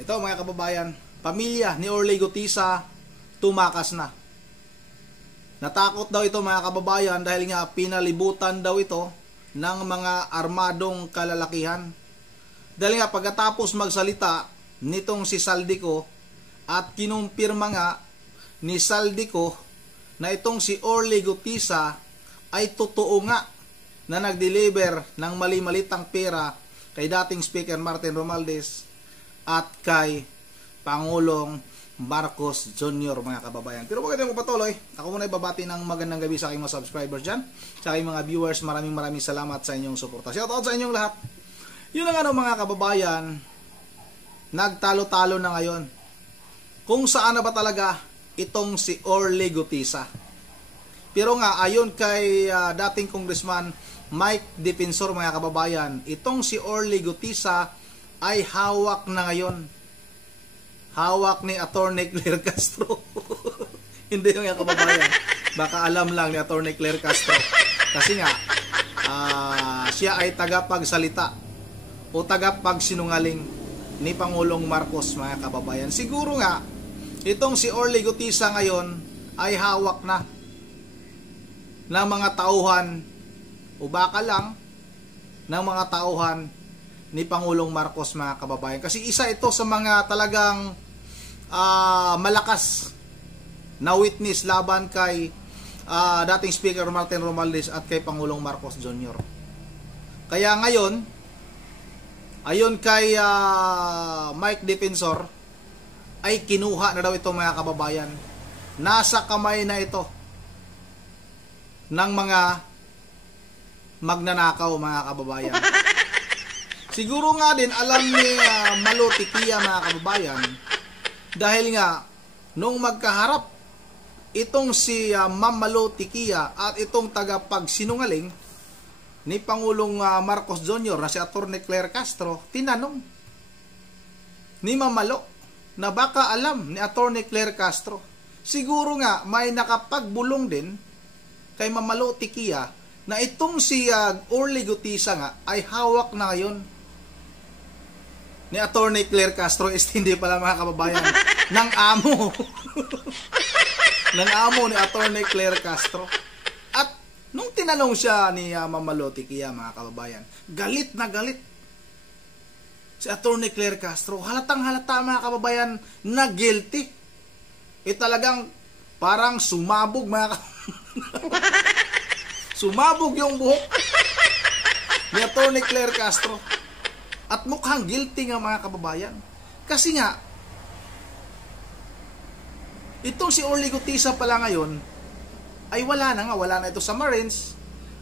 Ito mga kababayan, pamilya ni Orly Gutisa tumakas na. Natakot daw ito mga kababayan dahil nga pinalibutan daw ito ng mga armadong kalalakihan. Dahil nga pagkatapos magsalita nitong si Saldico at kinumpirma nga ni Saldico na itong si Orly Gutisa ay totoo nga na nag-deliver ng mali-malitang pera kay dating Speaker Martin Romualdez at kay Pangulong Marcos Jr. mga kababayan. Pero bakit mo patuloy? Ako muna ibabati ng magandang gabi sa aking mga subscribers dyan, sa aking mga viewers. Maraming salamat sa inyong suporta. Shoutout sa inyong lahat. Yun ang mga kababayan, nagtalo-talo na ngayon kung saan na ba talaga itong si Orly Gutisa. Pero nga ayon kay dating Congressman Mike Defensor mga kababayan, itong si Orly Gutisa ay hawak na ngayon. Hawak ni Attorney Claire Castro. Hindi yung kababayan. Baka alam lang ni Attorney Claire Castro. Kasi nga, siya ay tagapagsalita o tagapagsinungaling ni Pangulong Marcos mga kababayan. Siguro nga, itong si Orly Gutisa ngayon ay hawak na ng mga tauhan o baka lang ng mga tauhan ni Pangulong Marcos mga kababayan. Kasi isa ito sa mga talagang malakas na witness laban kay dating Speaker Martin Romualdez at kay Pangulong Marcos Jr. Kaya ngayon, ayon kay Mike Defensor, ay kinuha na daw ito mga kababayan. Nasa kamay na ito ng mga magnanakaw mga kababayan. Siguro nga din alam ni Malo Tiquia mga kababayan, dahil nga nung magkaharap itong si Ma'am Malo Tiquia at itong tagapagsinungaling ni Pangulong Marcos Jr. na si Attorney Claire Castro, tinanong ni Ma'am Malo na baka alam ni Attorney Claire Castro. Siguro nga may nakapagbulong din kay Ma'am Malo Tiquia na itong si Orly Gutisa nga ay hawak na ngayon ni Attorney Claire Castro. Hindi pala mga kababayan ng amo ng amo ni Attorney Claire Castro. At nung tinanong siya ni Ma'am Malo Tiquia mga kababayan, galit na galit si Attorney Claire Castro. Halatang halata mga kababayan na guilty. Talagang parang sumabog mga sumabog yung buhok ni Attorney Claire Castro. At mukhang guilty nga mga kababayan. Kasi nga, itong si Orly Gutisa pala ngayon, ay wala na ito sa Marines,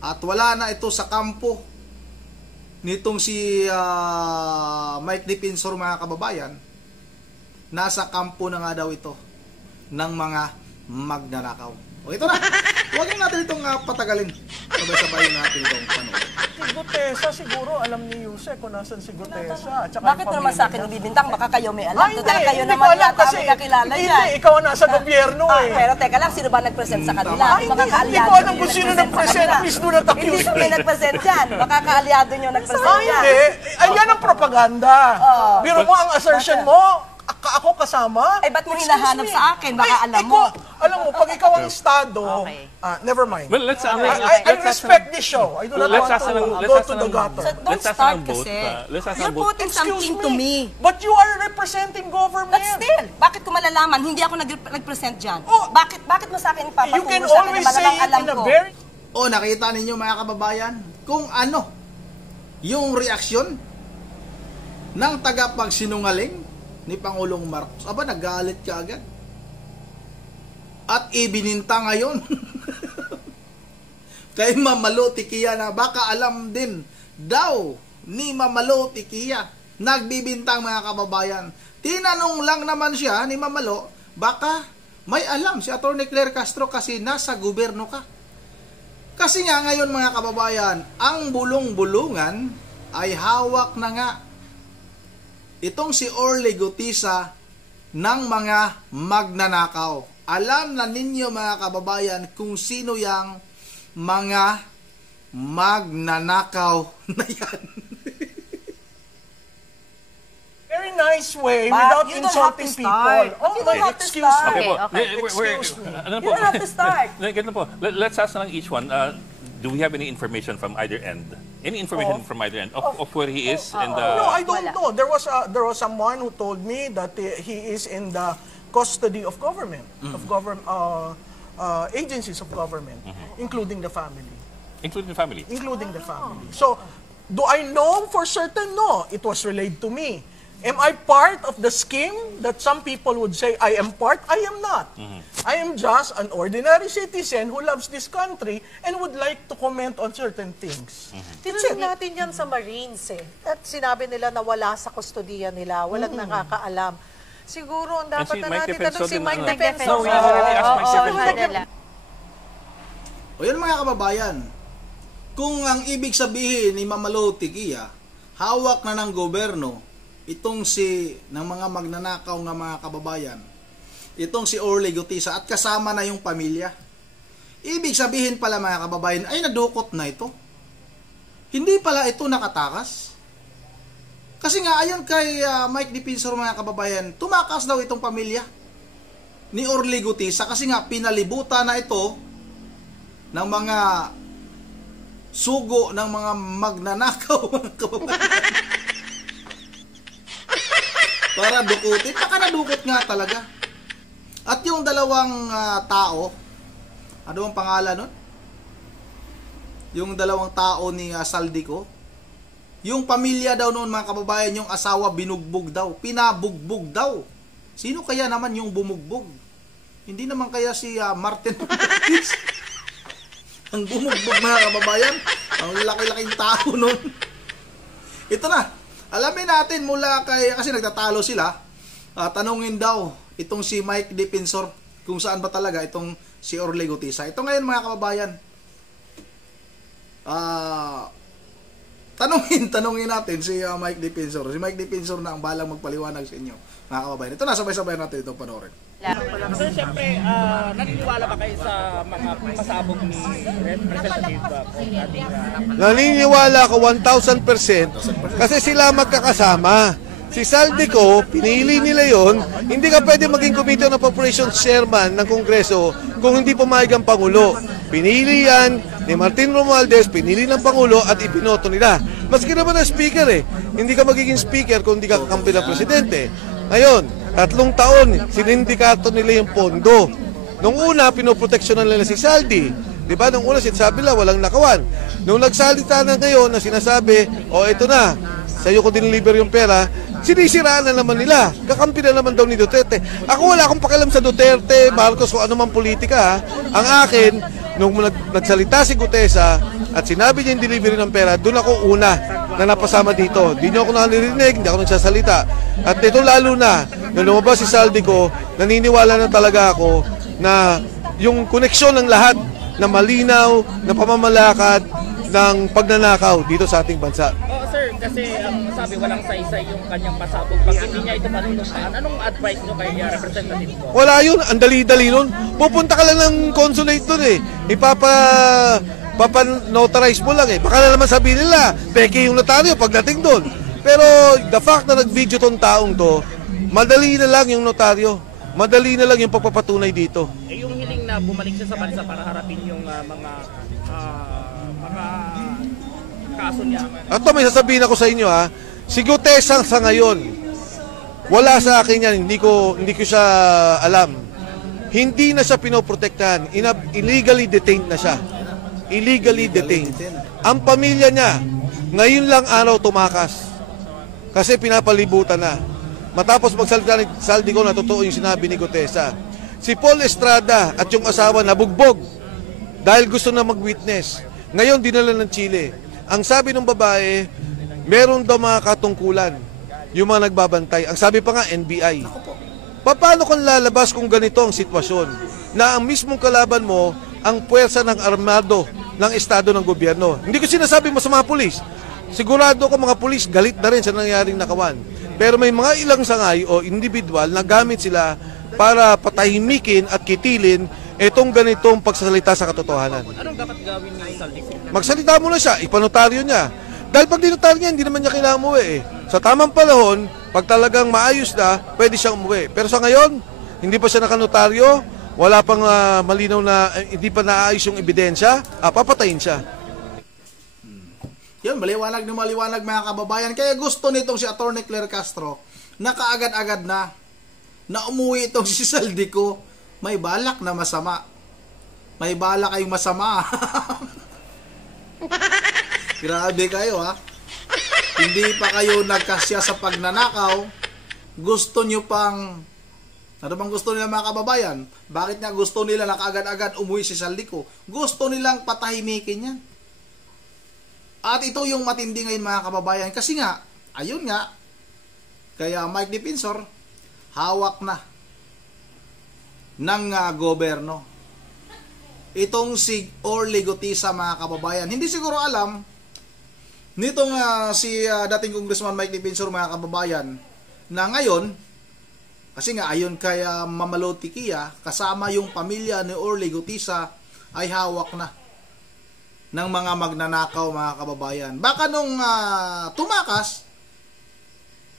at wala na ito sa kampo nitong si Mike Defensor mga kababayan. Nasa kampo na nga daw ito ng mga magnanakaw. O ito na, huwag natin itong patagalin. Sabay-sabayin natin itong panood. Si Gutesa siguro alam ni Yuse kung nasan si Gutesa. Bakit naman sa akin ibibintang? Baka kayo may alam. Total kayo naman yata may kakilala yan. Hindi, ikaw ang nasa gobyerno eh. Pero teka lang, sino ba nag-present sa kanila? Hindi ko alam kung sino nag-present. Mismo na tayo. Hindi sino may nag-present dyan. Baka kaalyado nyo nag-present dyan. Hindi, ayan ang propaganda. Biro mo ang assertion mo, ako kasama? Ba't mo hinahanap sa akin? Baka alam mo. Alam mo, pag ikaw ang estado, never mind. Well, let's I respect this show. I do not want to go to the gutter. So don't start kasi. You're putting something to me. But you are representing government. But still, bakit ko malalaman? Hindi ako nag-present dyan. Bakit mo sa akin ipapaturo You can sa akin always na say malamang it alam in a ko? very... Nakita ninyo mga kababayan kung ano yung reaksyon ng tagapagsinungaling ni Pangulong Marcos. Aba, nagalit ka agad. At ibininta ngayon kay Ma'am Malo Tiquia na baka alam din daw ni Ma'am Malo Tiquia. Nagbibintang mga kababayan. Tinanong lang naman siya ni Ma'am Malo, baka may alam si Attorney Claire Castro kasi nasa gobyerno ka. Kasi nga ngayon mga kababayan, ang bulong-bulungan ay hawak na nga itong si Orly Gutisa ng mga magnanakaw. Alam na ninyo mga kababayan kung sino yang mga magnanakaw na yan. Very very nice way without you don't have to insulting people. start. Oh, You don't have to excuse me. start. Okay po. Okay. Excuse me. Ano You don't have to start. Ganito po. Let's ask na lang each one. Do we have any information from either end? Any information from either end of where he is? And No, I don't Wala. know. There was someone who told me that he is in the custody of government, of agencies of government, including the family. including the family. Including the family. So, do I know for certain? No. It was relayed to me. Am I part of the scheme that some people would say I am part? I am not. I am just an ordinary citizen who loves this country and would like to comment on certain things. Tinanong natin yan sa Marines eh. At sinabi nila na wala sa kustodiya nila, walang nakakaalam. Siguro ang dapat si na Mike natin Defensor tanong si din Mike na- Defensor. No, we already asked Mike Defensor. O yan mga kababayan, kung ang ibig sabihin ni Mamalo Tikia, hawak na ng gobyerno, itong ng mga magnanakaw ng mga kababayan, itong si Orly Gutisa at kasama na yung pamilya. Ibig sabihin pala mga kababayan, ay nadukot na ito. Hindi pala ito nakatakas. Kasi nga ayon kay Mike Defensor mga kababayan, tumakas daw itong pamilya ni Orly Gutisa kasi nga pinalibutan na ito ng mga sugo ng mga magnanakaw mga kababayan. Para dukutin, baka nadukot nga talaga. At yung dalawang tao, ano ang pangalan nun? Yung dalawang tao ni Saldico, yung pamilya daw noon mga kababayan, yung asawa binugbog daw, pinabugbog daw. Sino kaya naman yung bumugbog? Hindi naman kaya si Martin Marquez ang bumugbog mga kababayan? Ang laki-laking tao noon. Ito na, alamin natin mula kasi nagtatalo sila, tanungin daw itong si Mike Defensor kung saan ba talaga itong si Orly Gutisa. Ito ngayon mga kababayan, tanungin natin si Mike Defensor. Si Mike Defensor na ang balang magpaliwanag sa inyo mga kababayan. Ito na, sabay-sabay natin ito panoorin. Sir, siyempre, naniniwala ba kayo sa mga pasabog ni Representative Naniniwala ako 1,000% kasi sila magkakasama. Si Saldico, pinili nila yon. Hindi ka pwede maging Committee on Appropriations Chairman ng Kongreso kung hindi pumayag ang Pangulo. Pinili yan ni Martin Romualdez, pinili ng Pangulo at ipinoto nila. Maski naman ang speaker hindi ka magiging speaker kung hindi ka kakampi ng presidente. Ngayon, 3 taon, sinindikato nila yung pondo. Nung una, pinoproteksyonan nila si Saldi. Di ba? Nung una, sinasabi nila, walang nakawan. Nung nagsalita na ngayon na sinasabi, ito na, sa'yo ko diniliver yung pera, sinisiraan na naman nila. Kakampi na naman daw ni Duterte. Ako wala akong pakialam sa Duterte, Marcos, kung ano man politika. Ang akin, nung nagsalita si Gutesa at sinabi niya yung delivery ng pera, doon ako una na napasama dito. Di niyo ako naririnig, hindi ako nagsasalita. At ito lalo na, nung lumabas si Saldico, naniniwala na talaga ako na yung koneksyon ng lahat na malinaw, na pamamalakad ng pagnanakaw dito sa ating bansa. Sir, kasi ang sabi walang saysay yung kanyang pasabog. Pag hindi niya ito panunustaan, anong advice nyo kay Representative ko? Wala yun, ang dali-dali nun. Pupunta ka lang ng consulate dun Papa-notarize mo lang Baka na naman sabihin nila, peke yung notaryo pagdating dun. Pero the fact na nag-video tong taong to, madali na lang yung notaryo. Madali na lang yung pagpapatunay dito. Yung hiling na bumalik siya sa bansa para harapin yung mga kaso niya. At may sasabihin ako sa inyo si Gutesa sa ngayon, wala sa akin yan, hindi ko siya alam. Hindi na siya pinoprotektahan, illegally detained na siya. Illegally detained. Ang pamilya niya, ngayon lang araw tumakas. Kasi pinapalibutan na. Matapos magsalita ni Saldico na totoo yung sinabi ni Gutesa. Si Paul Estrada at yung asawa nabugbog dahil gusto na mag-witness. Ngayon dinala ng Chile. Ang sabi ng babae, meron daw mga katungkulan yung mga nagbabantay. Ang sabi pa nga, NBI. Paano kung lalabas kung ganito ang sitwasyon? Na ang mismong kalaban mo, ang puwersa ng armado ng estado ng gobyerno. Hindi ko sinasabi mo sa mga pulis. Sigurado ko mga pulis galit na rin sa nangyaring nakawan. Pero may mga ilang sangay o individual na gamit sila para patahimikin at kitilin itong ganitong pagsasalita sa katotohanan. Anong dapat gawin ni Saldico? Magsalita mo na siya, ipanotaryo niya. Dahil pag dinotaryo niya, hindi naman niya kailangan umuwi Sa tamang panahon, Pag talagang maayos na, pwede siyang umuwi. Pero sa ngayon, hindi pa siya nakanotaryo, wala pang malinaw na, hindi pa naayos yung ebidensya, papatayin siya. Yun, maliwanag na maliwanag mga kababayan. Kaya gusto nitong si Atty. Claire Castro na kaagad-agad na umuwi itong si Saldico. May balak na masama. May balak kayong masama. Grabe kayo ha. Hindi pa kayo nagkasya sa pagnanakaw. Gusto nyo pang... Ano bang gusto nila mga kababayan? Bakit nga gusto nila na kaagad-agad umuwi si Saldico? Gusto nilang patahimikin yan. At ito yung matindi ngayon mga kababayan. Kasi nga, ayun nga, kaya Mike Defensor, hawak na ng gobyerno. Itong si Orly Gutisa mga kababayan. Hindi siguro alam nitong si dating Congressman Mike Defensor mga kababayan na ngayon, kasi nga ayon kay Mamalo Tikia, kasama yung pamilya ni Orly Gutisa ay hawak na ng mga magnanakaw mga kababayan. Baka nung tumakas,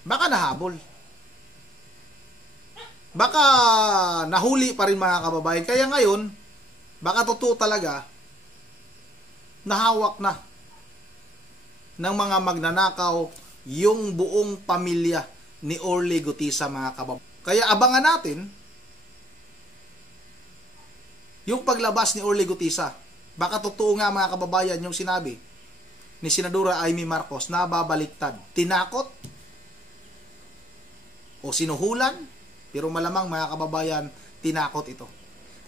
baka nahabol. Baka nahuli pa rin mga kababayan. Kaya ngayon, baka totoo talaga, nahawak na ng mga magnanakaw yung buong pamilya ni Orly Gutisa mga kababayan. Kaya abangan natin yung paglabas ni Orly Gutisa. Baka totoo nga mga kababayan yung sinabi ni Senadora Amy Marcos na babaliktad. Tinakot o sinuhulan, pero malamang mga kababayan, tinakot ito.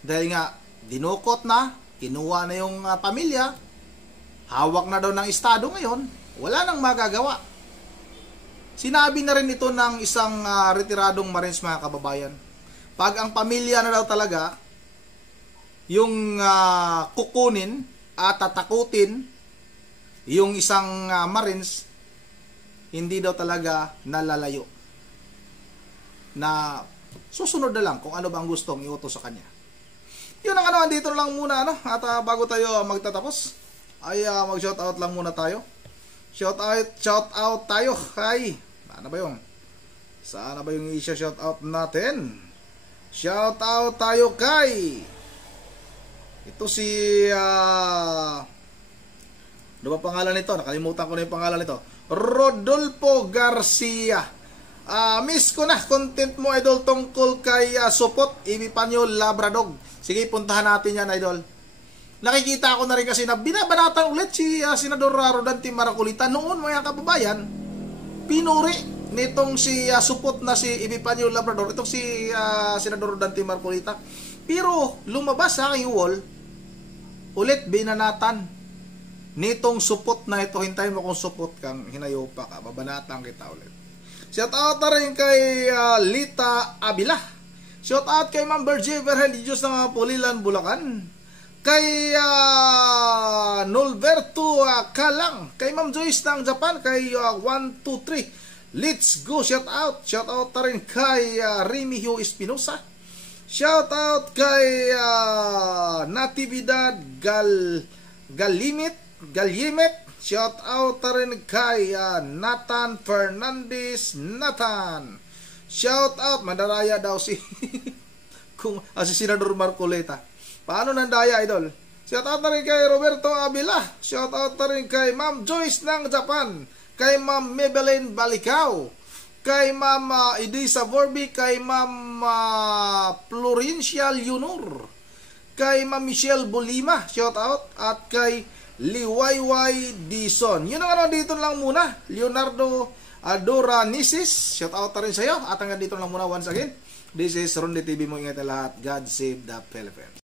Dahil nga, dinukot na, kinuha na yung pamilya, hawak na daw ng Estado ngayon, wala nang magagawa. Sinabi na rin ito ng isang retiradong Marines mga kababayan. Pag ang pamilya na daw talaga yung kukunin at tatakutin yung isang Marines, hindi daw talaga nalalayo. Na susunod na lang kung ano bang gustong iutos sa kanya. Yun ang dito lang muna at bago tayo magtatapos ay mag-shoutout lang muna tayo. Shout out tayo kay Sana ba yung i-shout out natin? Shout out tayo kay ito si ano ba pangalan nito? Nakalimutan ko na yung pangalan nito. Rodolfo Garcia. Miss ko na content mo idol tungkol kay Supot Ibipanyo Labradog. Sige, puntahan natin yan idol. Nakikita ko na rin kasi na binabanatan ulit si Senador Rodante Marcolita noon mga kababayan. Pinuri nitong si Supot na si Ibipanyo Labrador, itong si Senador Rodante Marcolita. Pero lumabas sa aking wall, ulit binanatan nitong Supot na ito. Hintayin mo kung Supot kang hinayopa ka, babanatan kita ulit. Shout out na rin kay Lita Abila. Shout out kay Ma'am Berger Verheligios ng Pulilan, Bulacan. Kay Nolberto Kalang, kay Ma'am Joyce ng Japan, kay 123 Let's Go, shout out na rin kay Remy Hugh Espinosa, shout out kay Natividad Galimit, shout out na rin kay Nathan Fernandez, shout out, mandaraya daw si kung si Senador Marcolita. Paano nandaya, idol? Shout out na rin kay Roberto Abila. Shout out na rin kay Ma'am Joyce ng Japan. Kay Ma'am Maybelline Balicao. Kay Ma'am Idisa Vorbi. Kay Ma'am Florencia Leonor. Kay Ma'am Michelle Bolima. Shout out. At kay Liwayway Dison. Yun ang dito lang muna. Leonardo Adora Nisis. Shout out na rin sa'yo. At hanggang dito lang muna once again. This is Ronde TV mo. Ingat na lahat. God save the Philippines.